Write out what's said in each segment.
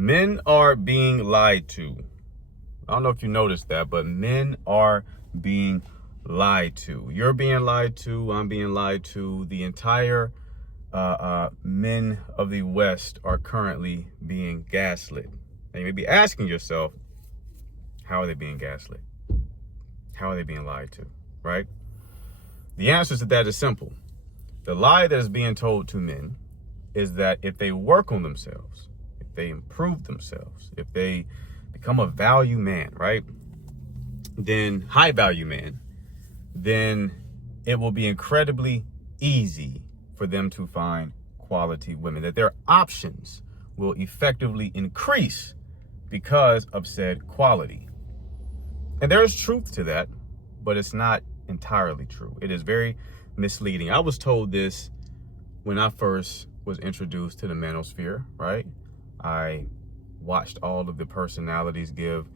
Men are being lied to. I don't know if you noticed that, but men are being lied to. You're being lied to. I'm being lied to. The entire men of the West are currently being gaslit. And you may be asking yourself, how are they being gaslit? How are they being lied to, right? The answer to that is simple. The lie that is being told to men is that if they work on themselves, if they improve themselves, if they become a value man, right? Then high value man, then it will be incredibly easy for them to find quality women, that their options will effectively increase because of said quality. And there is truth to that, but it's not entirely true. It is very misleading. I was told this when I first was introduced to the manosphere, right? I watched all of the personalities give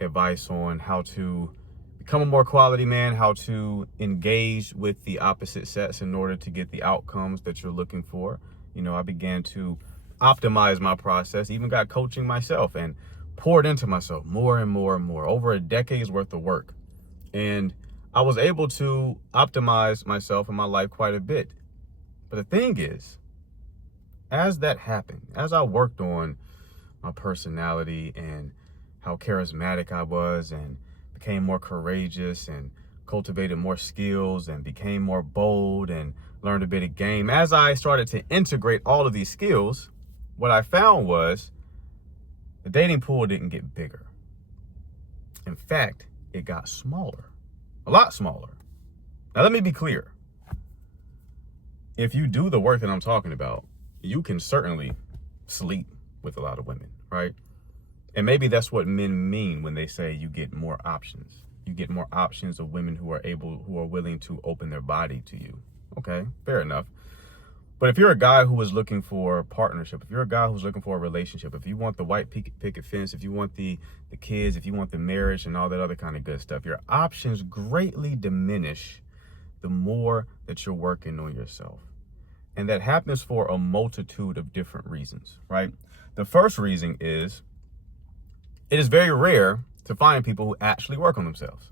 advice on how to become a more quality man, how to engage with the opposite sex in order to get the outcomes that you're looking for. You know, I began to optimize my process, even got coaching myself and poured into myself more and more and more, over a decade's worth of work. And I was able to optimize myself and my life quite a bit. But the thing is, as that happened, as I worked on my personality and how charismatic I was and became more courageous and cultivated more skills and became more bold and learned a bit of game, as I started to integrate all of these skills, what I found was the dating pool didn't get bigger. In fact, it got smaller, a lot smaller. Now, let me be clear. If you do the work that I'm talking about, you can certainly sleep with a lot of women, right? And maybe that's what men mean when they say you get more options. You get more options of women who are willing to open their body to you. Okay, fair enough. But if you're a guy who is looking for partnership, if you're a guy who's looking for a relationship, if you want the white picket fence, if you want the kids, if you want the marriage and all that other kind of good stuff, your options greatly diminish the more that you're working on yourself. And that happens for a multitude of different reasons, right? The first reason is it is very rare to find people who actually work on themselves.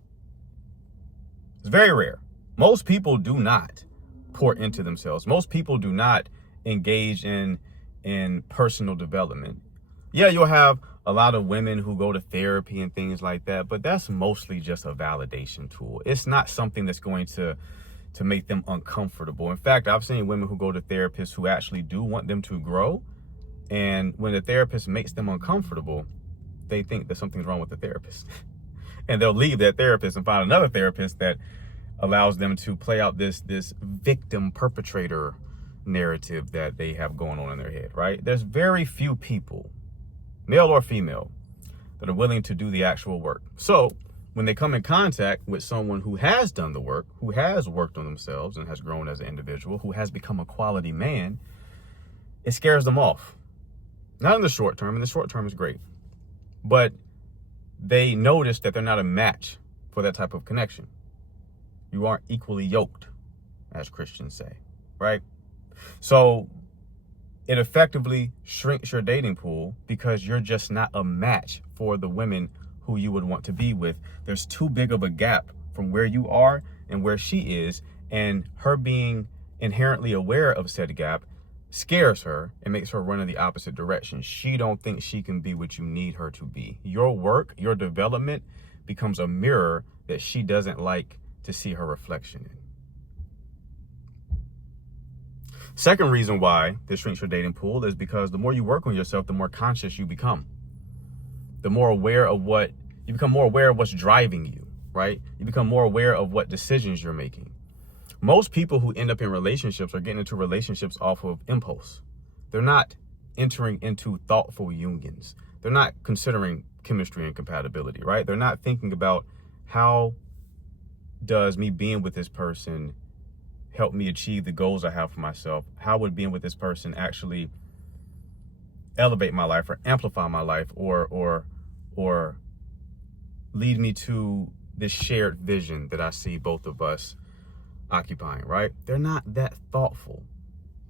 It's very rare. Most people do not pour into themselves. Most people do not engage in personal development. Yeah, you'll have a lot of women who go to therapy and things like that, but that's mostly just a validation tool. It's not something that's going to make them uncomfortable. In fact, I've seen women who go to therapists who actually do want them to grow. And when the therapist makes them uncomfortable, they think that something's wrong with the therapist. And they'll leave that therapist and find another therapist that allows them to play out this victim perpetrator narrative that they have going on in their head, right? There's very few people, male or female, that are willing to do the actual work. So when they come in contact with someone who has done the work, who has worked on themselves and has grown as an individual, who has become a quality man, it scares them off. Not in the short term. In the short term is great. But they notice that they're not a match for that type of connection. You aren't equally yoked, as Christians say, right? So it effectively shrinks your dating pool because you're just not a match for the women who you would want to be with. There's too big of a gap from where you are and where she is, and her being inherently aware of said gap scares her and makes her run in the opposite direction. She don't think she can be what you need her to be. Your work, your development becomes a mirror that she doesn't like to see her reflection in. Second reason why this shrinks your dating pool is because the more you work on yourself, the more conscious you become. The more aware of you become more aware of what's driving you, right? You become more aware of what decisions you're making. Most people who end up in relationships are getting into relationships off of impulse. They're not entering into thoughtful unions. They're not considering chemistry and compatibility, right? They're not thinking about how does me being with this person help me achieve the goals I have for myself? How would being with this person actually elevate my life or amplify my life or lead me to this shared vision that I see both of us occupying, right? They're not that thoughtful.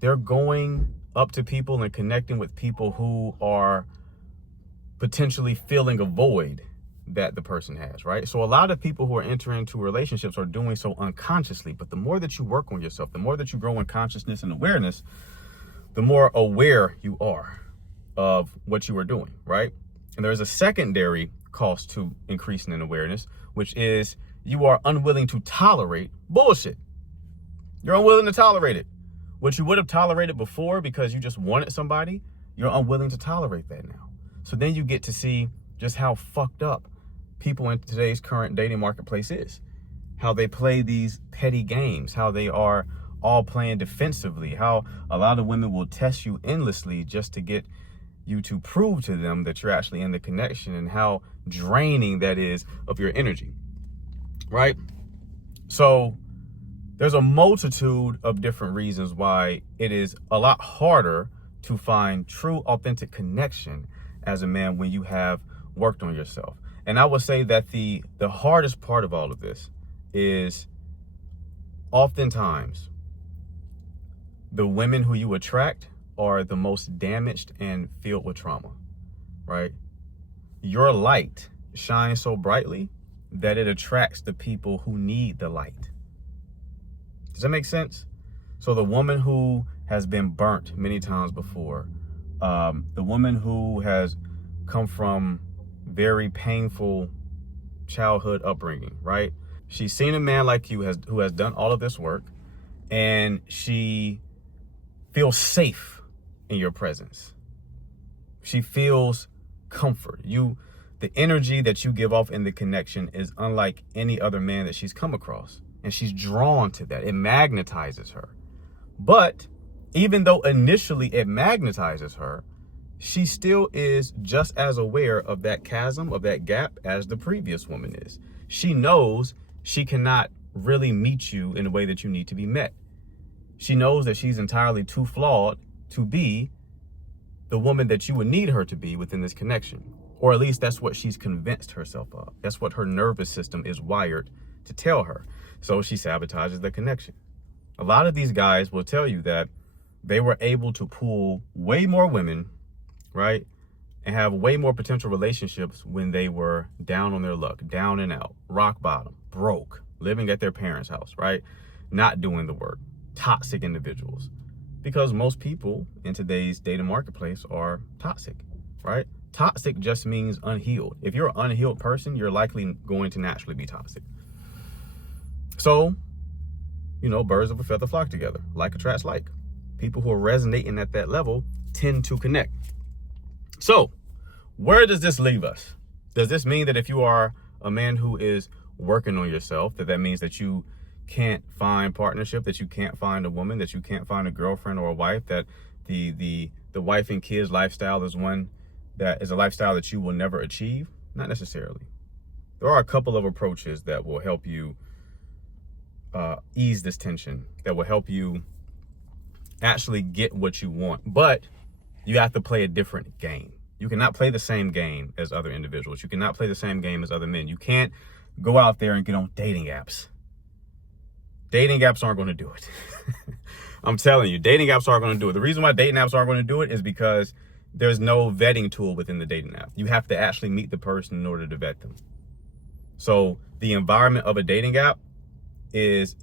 They're going up to people and connecting with people who are potentially filling a void that the person has, right? So a lot of people who are entering into relationships are doing so unconsciously, but the more that you work on yourself, the more that you grow in consciousness and awareness, the more aware you are of what you are doing, right? And there's a secondary cost to increasing in awareness, which is you are unwilling to tolerate bullshit. You're unwilling to tolerate it. What you would have tolerated before because you just wanted somebody, you're unwilling to tolerate that now. So then you get to see just how fucked up people in today's current dating marketplace is. How they play these petty games, how they are all playing defensively, how a lot of women will test you endlessly just to get you to prove to them that you're actually in the connection, and how draining that is of your energy, right? So there's a multitude of different reasons why it is a lot harder to find true, authentic connection as a man when you have worked on yourself. And I would say that the hardest part of all of this is oftentimes the women who you attract are the most damaged and filled with trauma, right? Your light shines so brightly that it attracts the people who need the light. Does that make sense? So the woman who has been burnt many times before, the woman who has come from very painful childhood upbringing, right? She's seen a man like you who has done all of this work, and she feels safe in your presence. She feels comfort. The energy that you give off in the connection is unlike any other man that she's come across. And she's drawn to that. It magnetizes her. But even though initially it magnetizes her, she still is just as aware of that chasm, of that gap, as the previous woman is. She knows she cannot really meet you in a way that you need to be met. She knows that she's entirely too flawed to be the woman that you would need her to be within this connection. Or at least that's what she's convinced herself of. That's what her nervous system is wired to tell her. So she sabotages the connection. A lot of these guys will tell you that they were able to pull way more women, right? And have way more potential relationships when they were down on their luck, down and out, rock bottom, broke, living at their parents' house, right? Not doing the work, toxic individuals. Because most people in today's dating marketplace are toxic, right? Toxic just means unhealed. If you're an unhealed person, you're likely going to naturally be toxic. So, birds of a feather flock together. Like attracts like. People who are resonating at that level tend to connect. So, where does this leave us? Does this mean that if you are a man who is working on yourself, that means that you can't find partnership, that you can't find a woman, that you can't find a girlfriend or a wife, that the wife and kids lifestyle is one that is a lifestyle that you will never achieve? Not necessarily. There are a couple of approaches that will help you ease this tension, that will help you actually get what you want. But you have to play a different game. You cannot play the same game as other individuals. You cannot play the same game as other men. You can't go out there and get on dating apps. Dating apps aren't going to do it. I'm telling you, dating apps aren't going to do it. The reason why dating apps aren't going to do it is because there's no vetting tool within the dating app. You have to actually meet the person in order to vet them. So the environment of a dating app is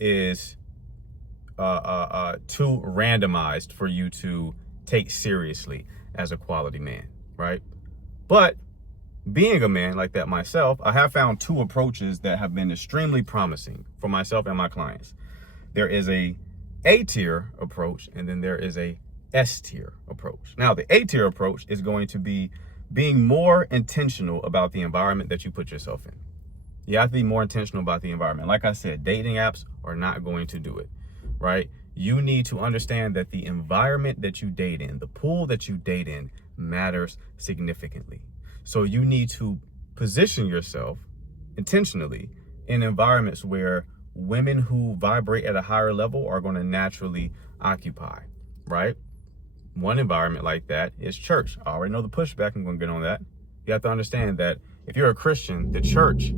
too randomized for you to take seriously as a quality man, right? But being a man like that myself, I have found two approaches that have been extremely promising for myself and my clients. There is a A-tier approach, and then there is a S-tier approach. Now, the A-tier approach is going to be being more intentional about the environment that you put yourself in. You have to be more intentional about the environment. Like I said, dating apps are not going to do it, right? You need to understand that the environment that you date in, the pool that you date in, matters significantly. So you need to position yourself intentionally in environments where women who vibrate at a higher level are going to naturally occupy, right? One environment like that is church. I already know the pushback. I'm going to get on that. You have to understand that if you're a Christian, the church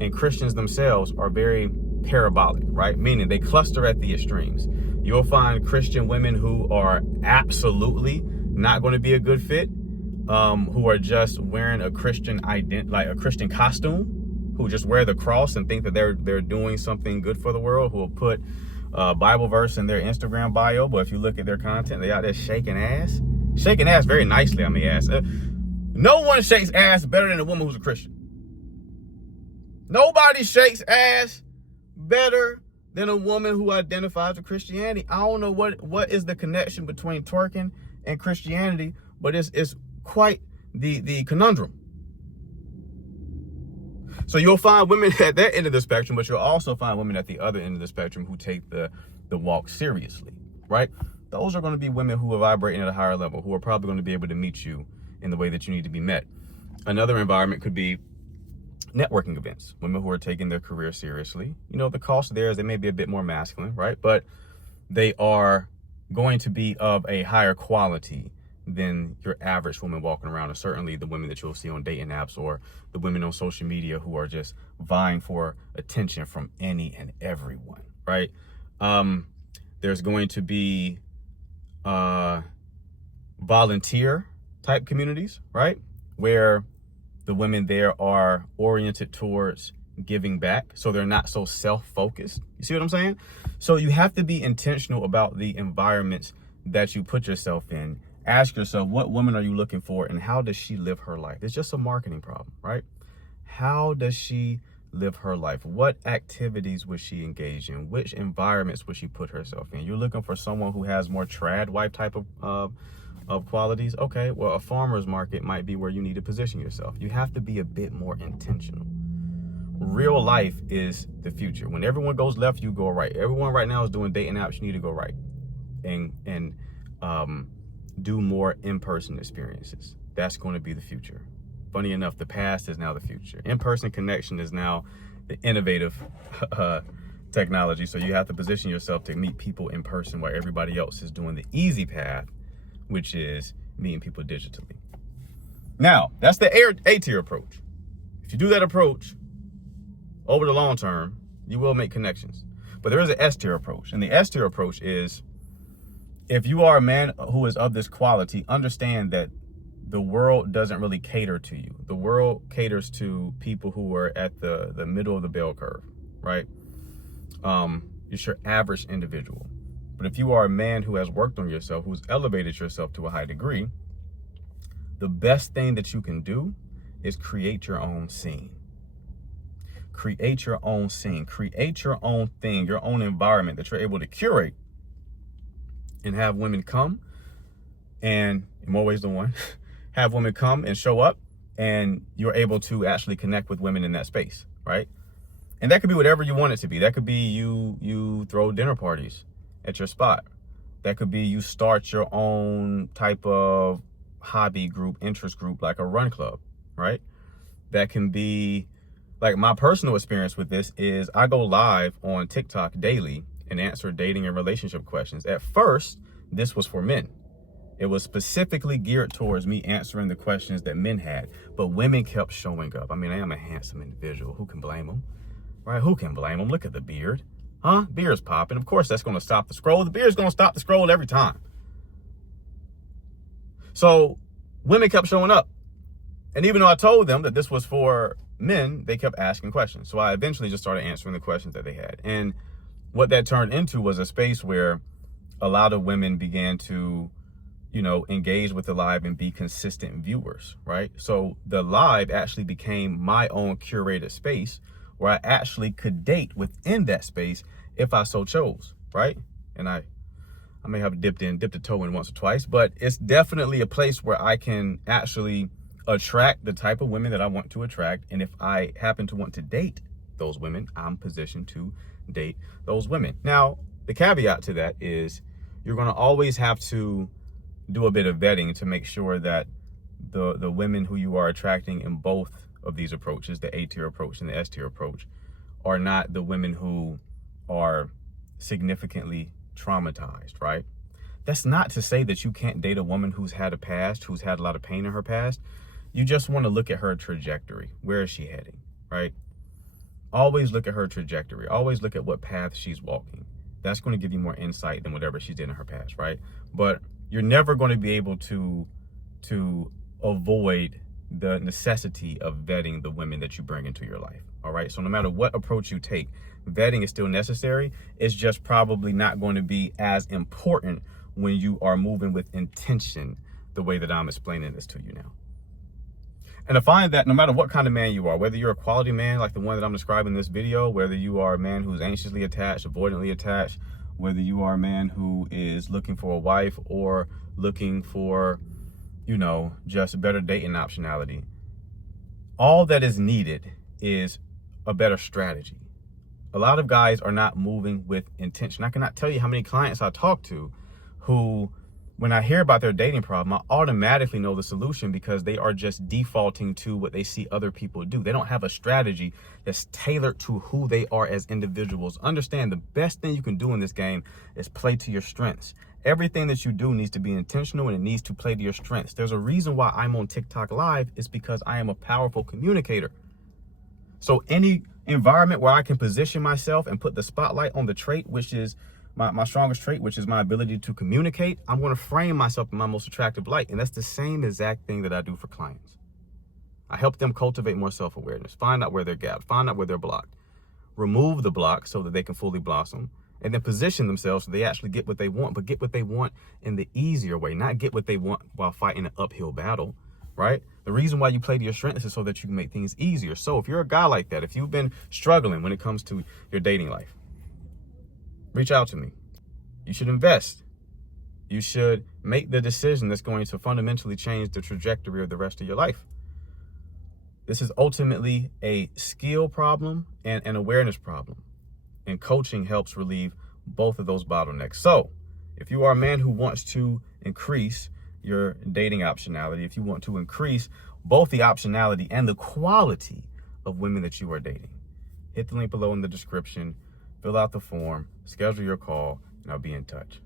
and Christians themselves are very parabolic, right? Meaning they cluster at the extremes. You'll find Christian women who are absolutely not going to be a good fit who are just wearing a Christian like a Christian costume, who just wear the cross and think that they're doing something good for the world, who will put Bible verse in their Instagram bio, but if you look at their content, they out there shaking ass very nicely, I may ask. No one shakes ass better than a woman who's a Christian. Nobody shakes ass better than a woman who identifies with Christianity. I don't know what is the connection between twerking and Christianity, but it's quite the conundrum. So you'll find women at that end of the spectrum, but you'll also find women at the other end of the spectrum who take the walk seriously, right? Those are going to be women who are vibrating at a higher level, who are probably going to be able to meet you in the way that you need to be met. Another environment could be networking events, women who are taking their career seriously. You know, the cost there is they may be a bit more masculine, right? But they are going to be of a higher quality than your average woman walking around, and certainly the women that you'll see on dating apps or the women on social media who are just vying for attention from any and everyone, right? There's going to be volunteer type communities, right? Where the women there are oriented towards giving back, so they're not so self-focused. You see what I'm saying? So you have to be intentional about the environments that you put yourself in. Ask yourself, what woman are you looking for, and how does she live her life? It's just a marketing problem, right? How does she live her life? What activities would she engage in? Which environments would she put herself in? You're looking for someone who has more trad wife type of qualities. Okay, well, a farmer's market might be where you need to position yourself. You have to be a bit more intentional. Real life is the future. When everyone goes left, you go right. Everyone right now is doing dating apps. You need to go right and do more in-person experiences. That's going to be the future. Funny enough, the past is now the future. In-person connection is now the innovative technology. So you have to position yourself to meet people in person, while everybody else is doing the easy path, which is meeting people digitally. Now, that's the A-tier approach. If you do that approach over the long term, you will make connections. But there is an S-tier approach. And the S-tier approach is, if you are a man who is of this quality, understand that the world doesn't really cater to you. The world caters to people who are at the middle of the bell curve, right? It's your average individual. But if you are a man who has worked on yourself, who's elevated yourself to a high degree, the best thing that you can do is create your own scene. Create your own scene. Create your own thing, your own environment that you're able to curate and have women come, and in more ways than one, have women come and show up, and you're able to actually connect with women in that space, right? And that could be whatever you want it to be. That could be you throw dinner parties at your spot. That could be you start your own type of hobby group, interest group, like a run club, right? That can be, like, my personal experience with this is I go live on TikTok daily and answer dating and relationship questions. At first, this was for men. It was specifically geared towards me answering the questions that men had, but women kept showing up. I mean, I am a handsome individual. Who can blame them, right? Who can blame them? Look at the beard, huh? Beard's popping. Of course, that's going to stop the scroll. The beard's going to stop the scroll every time. So women kept showing up. And even though I told them that this was for men, they kept asking questions. So I eventually just started answering the questions that they had. And what that turned into was a space where a lot of women began to, you know, engage with the live and be consistent viewers, right? So the live actually became my own curated space where I actually could date within that space if I so chose, right? And I may have dipped a toe in once or twice, but it's definitely a place where I can actually attract the type of women that I want to attract. And if I happen to want to date those women, I'm positioned to date those women. Now, the caveat to that is you're going to always have to do a bit of vetting to make sure that the women who you are attracting in both of these approaches, the A-tier approach and the S-tier approach, are not the women who are significantly traumatized, right? That's not to say that you can't date a woman who's had a past, who's had a lot of pain in her past. You just want to look at her trajectory. Where is she heading, right? Always look at her trajectory. Always look at what path she's walking. That's going to give you more insight than whatever she did in her past, right? But you're never going to be able to avoid the necessity of vetting the women that you bring into your life. All right. So no matter what approach you take, vetting is still necessary. It's just probably not going to be as important when you are moving with intention, the way that I'm explaining this to you now. And I find that no matter what kind of man you are, whether you're a quality man like the one that I'm describing in this video, whether you are a man who's anxiously attached, avoidantly attached, whether you are a man who is looking for a wife or looking for, you know, just better dating optionality, all that is needed is a better strategy. A lot of guys are not moving with intention. I cannot tell you how many clients I talk to who, when I hear about their dating problem, I automatically know the solution because they are just defaulting to what they see other people do. They don't have a strategy that's tailored to who they are as individuals. Understand, the best thing you can do in this game is play to your strengths. Everything that you do needs to be intentional and it needs to play to your strengths. There's a reason why I'm on TikTok Live. It's because I am a powerful communicator. So any environment where I can position myself and put the spotlight on the trait, which is my strongest trait, which is my ability to communicate, I'm going to frame myself in my most attractive light. And that's the same exact thing that I do for clients. I help them cultivate more self-awareness, find out where they're gapped, find out where they're blocked, remove the block so that they can fully blossom, and then position themselves so they actually get what they want, but get what they want in the easier way, not get what they want while fighting an uphill battle, right? The reason why you play to your strengths is so that you can make things easier. So if you're a guy like that, if you've been struggling when it comes to your dating life, reach out to me. You should invest. You should make the decision that's going to fundamentally change the trajectory of the rest of your life. This is ultimately a skill problem and an awareness problem. And coaching helps relieve both of those bottlenecks. So if you are a man who wants to increase your dating optionality, if you want to increase both the optionality and the quality of women that you are dating, hit the link below in the description, fill out the form, schedule your call, and I'll be in touch.